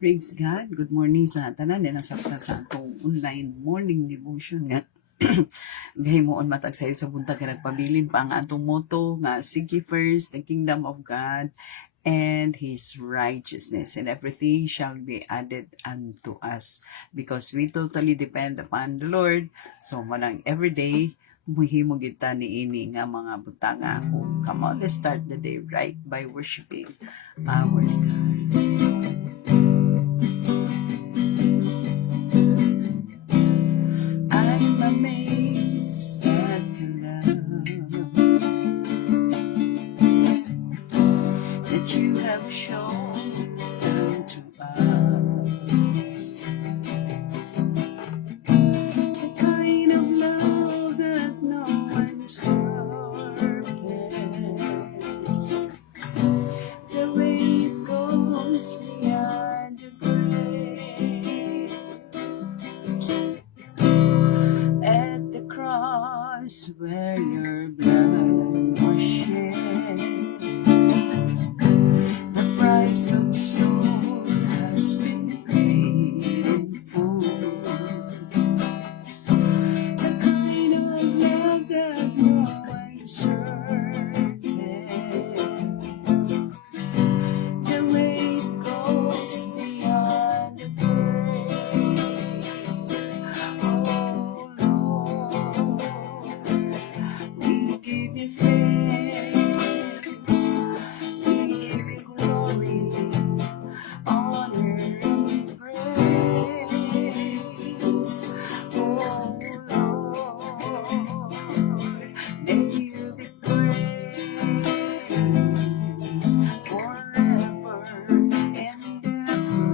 Praise God. Good morning sa tanan na nasabta sa atong online morning devotion nga. Gahimoon matag sayo sa buntag nga nagpabilin pa ang atong motto nga seek ye first the kingdom of God and His righteousness, and everything shall be added unto us because we totally depend upon the Lord. So manang everyday muhimo kita ni ini nga mga butanga. Come on, let's start the day right by worshiping our God. I'm amazed at the love that you have shown unto us. The kind of love that no one surpass. The way it goes beyond your grave. At the cross where your blood was shed, the price of soul has been paid in full. The kind of love that no one surpass. The way it goes beyond the grave. Oh Lord, we give you thanks, we give you glory, honor and praise. Oh Lord, may you be praised forever and ever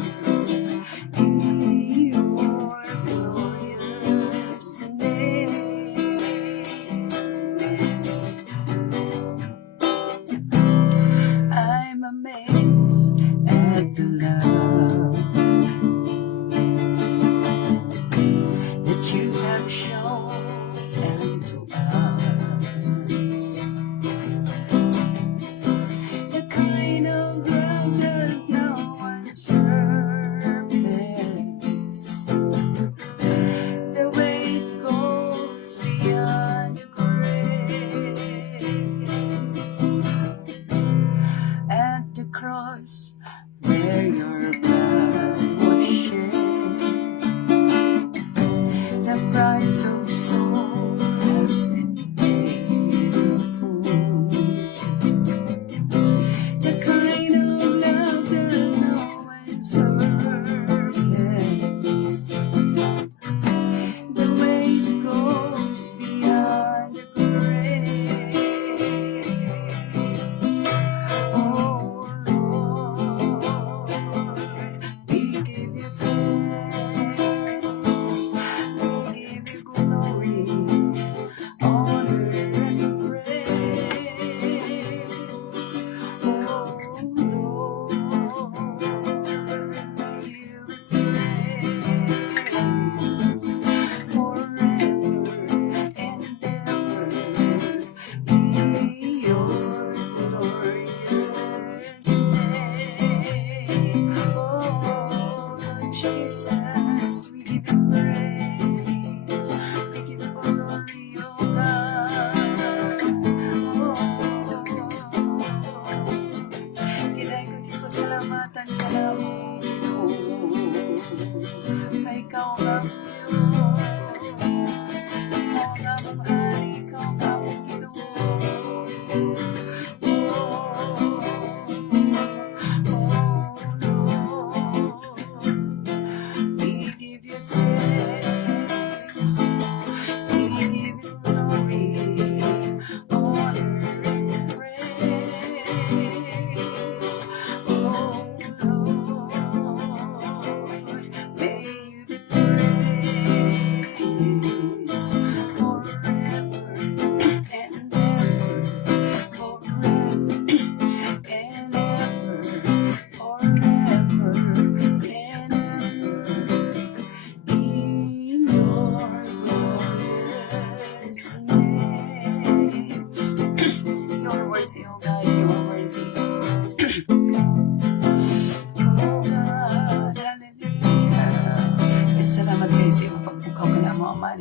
in your glorious name. I'm amazed at the love that you have shown unto us. The kind of love that no one surpass. The way it goes beyond the grave. At the cross where your blood was shed, the price of soul has been paid in full. The kind of love that no one surpass.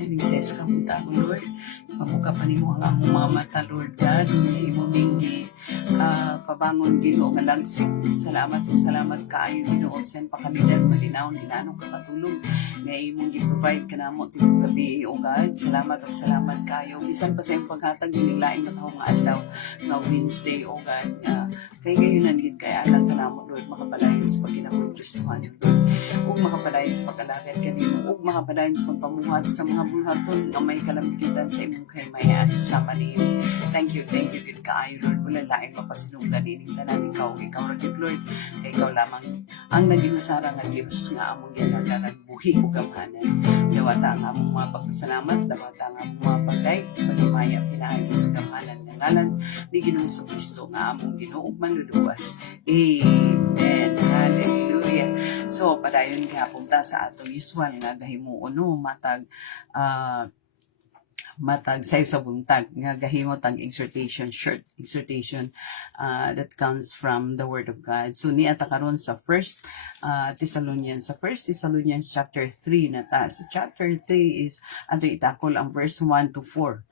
ni ses kabuntago Lord. Pamuka pa nimo ang among mga mata Lord God, nga imo minggi pabangon Ginoo nga lagsik. Salamat kaayo Ginoo sen pakalidan malinaw ni nanong kakatulog nga imong gi-provide kanamo tibok gabi o God. Salamat kaayo bisan pa sa imong paghatag ning lain matahong nga adlaw nga Wednesday o God. Kay gayonan gid kay alang kanamo Lord makapadayon sa pagkinabuhi Kristohan Lord. Ug makapadayon sa pag-alagad kanimo ug makapadayon sa pagpamuhat sa mga bulhaton nga may kalambigitan sa imong kahimayan susama niyo. Thank you gid kaayo Lord. Wala lain mapasinunggan ining tanan ikaw ra gid Lord. Kay ikaw lamang ang naginusara nga Dios nga among ginagaran buhi ug gamhanan. Dawata ang among mga pagpasalamat, dawata ang among mga pagdayeg, pagmaya pinaagi sa gamhanan nga ngalan ni Ginoong Kristo nga among Ginoo ug manluluwas. Amen. Hallelujah. So padayon gihapon ta sa atong usual nga gahimuon no matag sayo sa buntag nga gahimo tag short exhortation that comes from the word of God. So ni ata karon sa 1 Thessalonians chapter 3 na ta. So chapter 3 is ato itakol ang verse 1 to 4.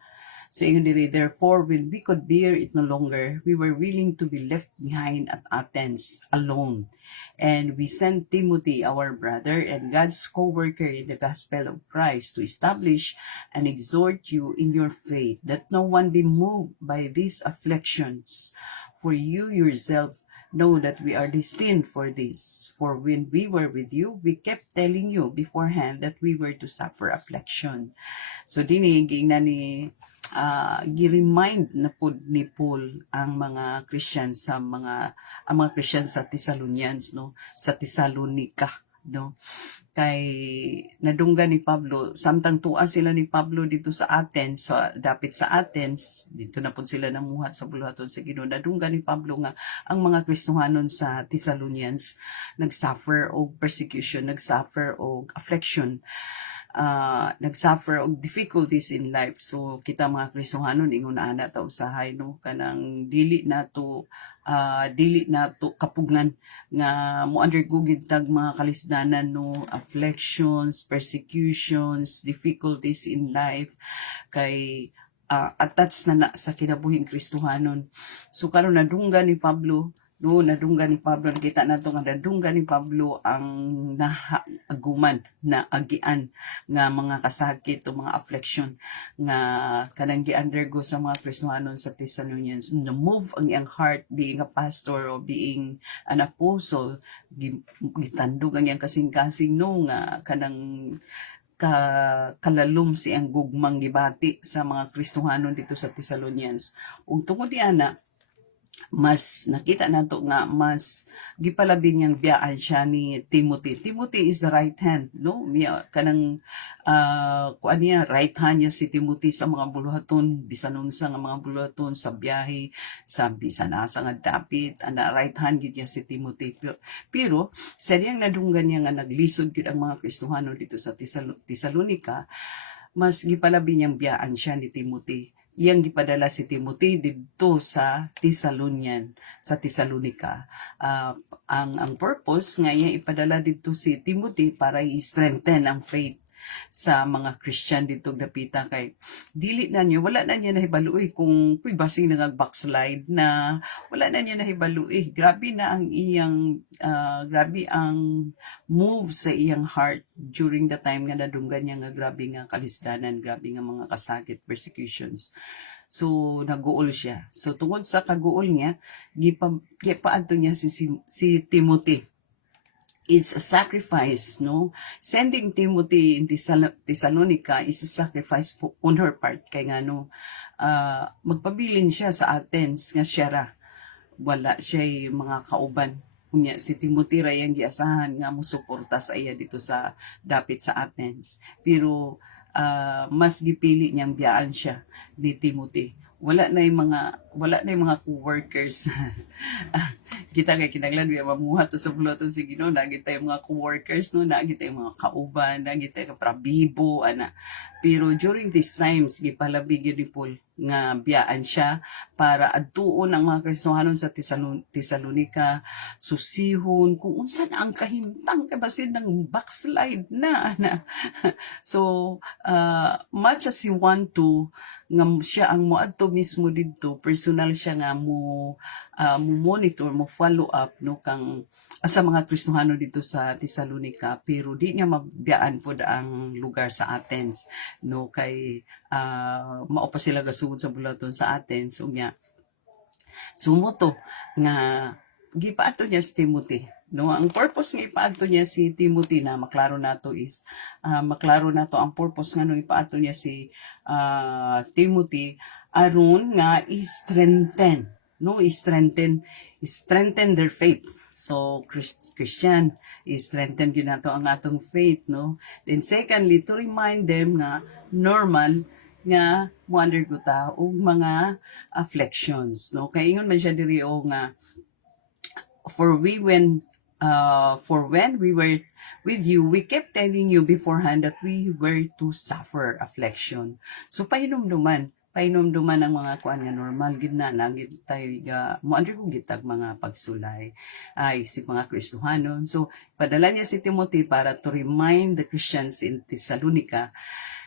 So ingon diri, therefore when we could bear it no longer, we were willing to be left behind at Athens alone. And we sent Timothy, our brother and God's co-worker in the gospel of Christ, to establish and exhort you in your faith, that no one be moved by these afflictions. For you yourself know that we are destined for this. For when we were with you, we kept telling you beforehand that we were to suffer affliction. So diniging na ni gi-remind na pod ni Paul ang mga Christians ang mga Christians sa Thessalonians no, sa Thessalonica no. Kay nadunggan ni Pablo samtang tuwa sila ni Pablo dito sa Athens, so dapit sa Athens dito na pud sila namuhat sa buluhaton sa Ginoo. Nadunggan ni Pablo nga ang mga Kristohanon sa Thessalonians nagsuffer og persecution, nagsuffer og affliction, nagsuffer og difficulties in life. So kita mga Kristohanon ingon ana ta usahay no kanang dili nato kapugngan nga mo undergo gid tag mga kalisdanan no, afflictions, persecutions, difficulties in life kay attached na sa kinabuhing Kristohanon. So karon nadunggan ni Pablo nakita nato nga nadunggan ni Pablo ang naaguman na agian nga mga kasakit o mga affliction nga kanang gi-undergo sa mga Kristohanon sa Thessalonians. Na-move ang iyang heart being a pastor or being an apostle, gitandog ang iyang kasing-kasing no nga kanang kalalom siyang gugmang gibati sa mga Kristohanon dito sa Thessalonians. Ug tungod diana mas nakita nato nga mas gipalabi niyang biyaan siya ni Timothy. Timothy is the right hand, no? Kanang kuan niya, right hand niya si Timothy sa mga buluhaton, bisan unsa nga mga buluhaton sa biyahe, sa bisan asa nga dapit, ana right hand gid niya si Timothy. Pero sa diyang nadunggan niya nga naglisod gid ang mga Kristohano dito sa Thessalonica, mas gipalabi niyang biyaan siya ni Timothy. Iyang gipadala si Timothy dito sa Thessalonica. Ang purpose nga iyang ipadala dito si Timothy para i-strengthen ang faith sa mga Christian dito dapita kay wala na niya nahibaluoy kung basing backslide na wala na niya nahibaluoy. Grabe ang move sa iyang heart during the time nga nadunggan niya nga grabe nga kalisdanan, grabe nga mga kasakit, persecutions. So naguol siya. So tungod sa kaguol niya, gipaadto niya si Timothy. It's a sacrifice, no? Sending Timothy in Thessalonica is a sacrifice on her part. Kaya nga, no, magpabilin siya sa Athens nga siya ra. Wala siya mga kauban. Kunya, si Timothy ra yung giasahan nga musuporta sa iya dito sa dapit sa Athens. Pero, mas gipili niyang biyaan siya ni Timothy. Wala na yung mga co-workers. Kita kay kinaglan biya mamuhat sa buluhaton si Ginoo, nagita yung mga co-workers no, nagita yung mga kauban, nagita yung prabibo ana. Pero during these times gipalabi gyud ni Paul nga biyaan siya para adtuon ang mga Kristohanon sa Tesalonika, susihon kung unsa na ang kahimtang kay basin ng backslide na ana. So much as you want to nga siya ang moadto mismo didto, personal siya nga mo monitor, mo follow up no kang sa mga Kristohano dito sa Tesalonika, pero di niya mabiyaan pod ang lugar sa Athens no kay mao pa sila gasugod sa bulaton sa Athens unya sumuto nga gipaato niya si Timothy. No, ang purpose nga ipaato niya si Timothy na maklaro nato is maklaro nato ang purpose nga nung ipaato niya si Timothy aron nga i-strengthen, no, i-strengthen their faith. So Christian, i-strengthen gyud nato ang atong faith, no. Then secondly, to remind them nga normal nga mo undergo ta og mga afflictions, no. Kay ingon man siya diri o nga for when we were with you, we kept telling you beforehand that we were to suffer affliction. So pahinumduman ang mga kuan nga normal gid na nagit tayo mo undergo gitag mga pagsulay ay si mga Kristohanon. So padala niya si Timothy para to remind the Christians in Thessalonica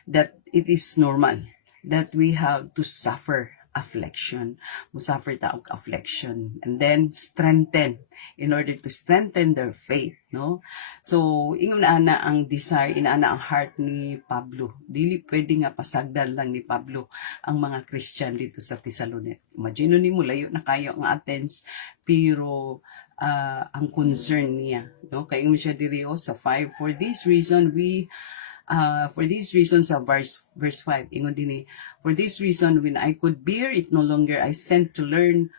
that it is normal that we have to suffer affliction. Musafir ta og affliction. And then, strengthen. In order to strengthen their faith. No? So, ingon ana ang desire, inaana ang heart ni Pablo. Dili pwede nga pasagdan lang ni Pablo ang mga Christian dito sa Thessalonica. Imagine ni mo, layo na kayo ang Athens, pero ang concern niya. No? Kaya siya diri sa 5. For this reason, sa verse 5, ingon din for this reason, when I could bear it no longer, I sent to learn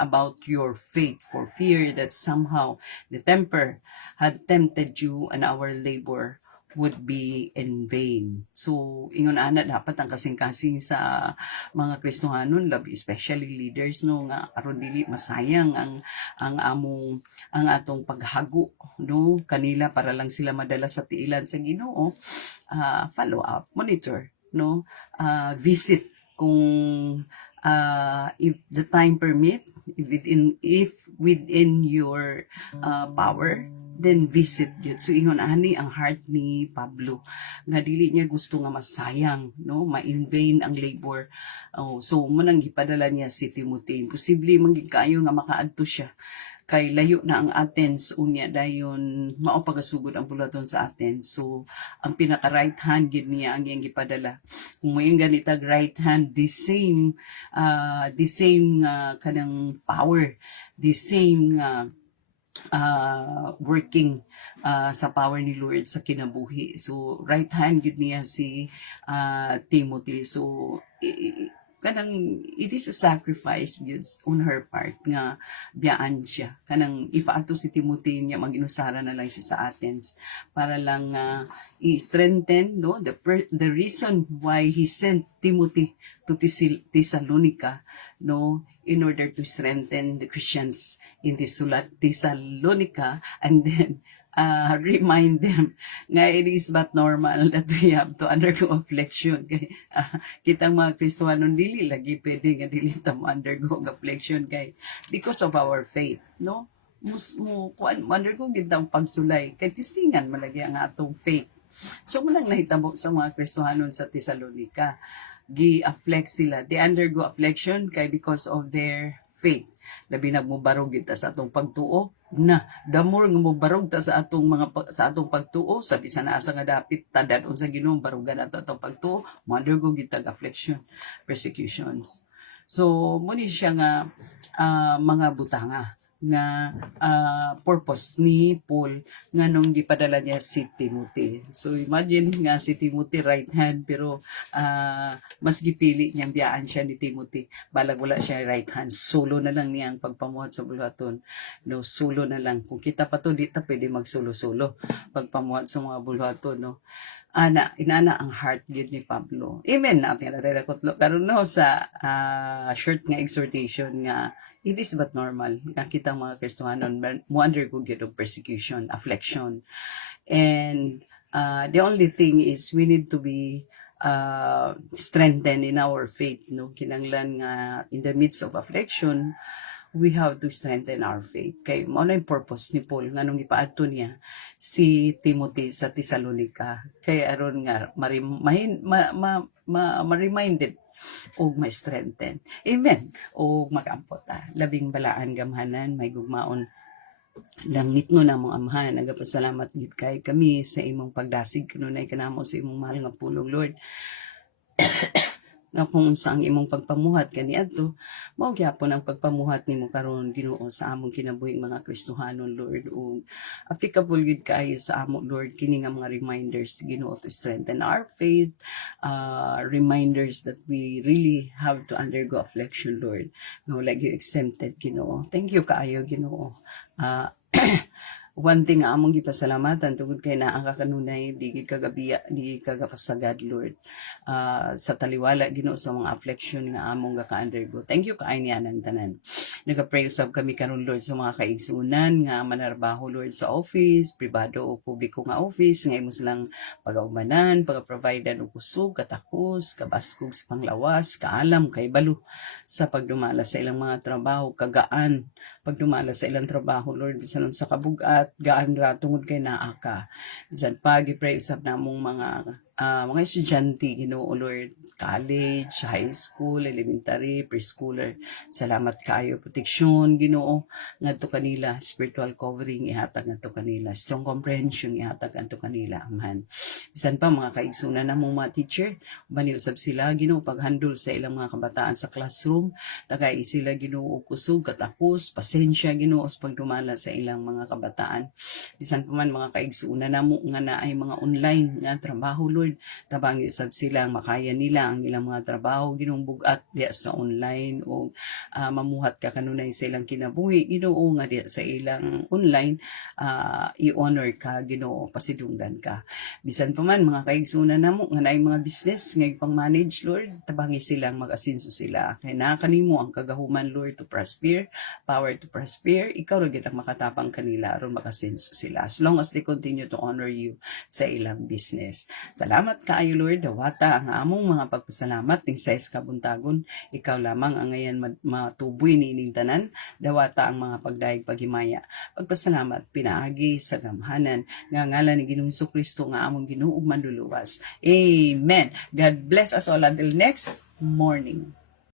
about your faith, for fear that somehow the temper had tempted you and our labor would be in vain. So, ingon ana dapat ang kasing-kasing sa mga Kristohanon, especially leaders no nga aron dili masayang ang atong paghago no kanila para lang sila madala sa tiilan sa Ginoo. Follow up, monitor no, visit kung if the time permit, if within your power, then visit yun. So ingon ani ang heart ni Pablo nga dili niya gusto nga masayang no ma-in vain ang labor. So manang gipadala niya si Timothy. Posible man gid kaayo nga makaadto siya kay layo na ang Athens unya dayon mao pagasugod ang bulaton sa Athens. So ang pinaka right hand gid niya ang iyang gipadala. Kung may ganitag right hand, the same kanang power, the same working sa power ni Lord sa kinabuhi. So right hand gid niya si Timothy. So kanang it is a sacrifice Diyos on her part nga biyaan siya kanang ipaato si Timothy niya mag-inusara na lang siya sa Athens para lang i-strengthen no the reason why he sent Timothy to Thessalonica no in order to strengthen the Christians in Thessalonica, and then remind them nga it is but normal that we have to undergo affliction. Kay kitang mga Kristohanon dili lagi pwede nga dili ta mo undergo affliction kay because of our faith, no? Undergo gid ang pagsulay kay testingan malagi ang atong faith. So munang nahitabo sa mga Kristohanon sa Thessalonica, gi-afflict sila. They undergo affliction kay because of their faith. Labi na mubarog kita sa atong pagtuo na damor nga mubarog ta sa atong pagtuo sa bisan asa nga dapit tadadon sa Ginoo barugan ato atong pagtuo mo undergo gitag affliction, persecutions. So muni siya nga mga butanga nga purpose ni Paul nga nung gipadala niya si Timothy. So imagine nga si Timothy right hand pero mas gipili niyang biyaan siya ni Timothy balag wala siya right hand, solo na lang niya ang pagpamuhat sa bulaton. No, solo na lang. Kung kita pa to di ta pwede mag-solo-solo pagpamuhat sa mga bulaton, no. Inana ang heart gid ni Pablo. Amen. Natin natin kutlo karon no sa short nga exhortation nga it is but normal nga kitang mga Kristohanon mo undergo gyud og persecution, affliction. And the only thing is we need to be strengthen in our faith, no? Kinanglan nga in the midst of affliction, we have to strengthen our faith. Kay mo na yung purpose ni Paul nga nung ipaadto niya si Timothy sa Thessalonica. Kay aron nga ma-reminded o ma-strengthen. Amen. O mag-ampot labing balaan gamhanan may gugmaon langit no na mong amahan, nagapasalamat gid kay kami sa imong pagdasig kanunay kanamo sa imong mahal nga pulong, Lord. Nga kung sa ang imong pagpamuhat kaniadto, mao gyapon ang pagpamuhat nimo karon Ginoo sa among kinabuhing mga Kristohanon, Lord, ug applicable gid kaayo sa amo, Lord, kini nga mga reminders Ginoo to strengthen our faith, reminders that we really have to undergo affliction, Lord. Nga wala gyud exempted, Ginoo. Thank you kaayo, Ginoo. One thing nga among gipasalamatan tungod kay naa ka kanunay di kagabiya di kagapasagad, Lord, sa taliwala Ginoo sa mga affliction nga among gaka-undergo. Thank you kaay niya ng tanan. Nagapray usab kami karon, Lord, sa mga kaigsunan nga manarbaho, Lord, sa office, pribado o publiko nga office nga imo silang pagaumanan, pagprovidean og kusog, katakos, kabaskog sa panglawas, kaalam kay balo sa pagdumala sa ilang mga trabaho, kagaan pagdumala sa ilang trabaho, Lord, bisan sa kabugat gaan ra tungod kay naa ka. Bisan pa gipray usab namong mga estudyante Ginoo, Lord, college, high school, elementary, preschooler. Salamat kaayo proteksyon Ginoo ngadto kanila, spiritual covering ihatag ngadto kanila, strong comprehension ihatag ngadto kanila, Amen. Bisan pa mga kaigsunan namong mga teacher, bani usab sila Ginoo paghandle sa ilang mga kabataan sa classroom, tagay sila Ginoo kusog, katakos, pasensya Ginoo sa pagdumala sa ilang mga kabataan. Bisan pa man mga kaigsunan namo nga naay mga online nga trabaho, Lord, tabang usab sila makaya nila ang ilang mga trabaho Ginoong bugat diya sa online o mamuhat ka kanunay sa ilang kinabuhi Ginoo nga diya sa ilang online i-honor ka Ginoo, pasidunggan ka. Bisan pa man mga kaigsunan namo nga naay mga business nga ipang-manage, Lord, tabangi silang mag-asenso sila kay naa kanimo ang kagahuman, Lord, to prosper, power to prosper. Ikaw ra gyud ang makatapang kanila aron mag-asenso sila as long as they continue to honor you sa ilang business. Salamat kaayo, Lord, dawata ang among mga pagpasalamat ning sa kabuntagon. Ikaw lamang ang ngayon matuboy ni ining tanan, dawata ang mga pagdaig paghimaya. Pagpasalamat pinaagi sa gamhanan nga ngalan ni Ginoong Kristo nga among Ginoo ug manluluwas. Amen. God bless us all until next morning.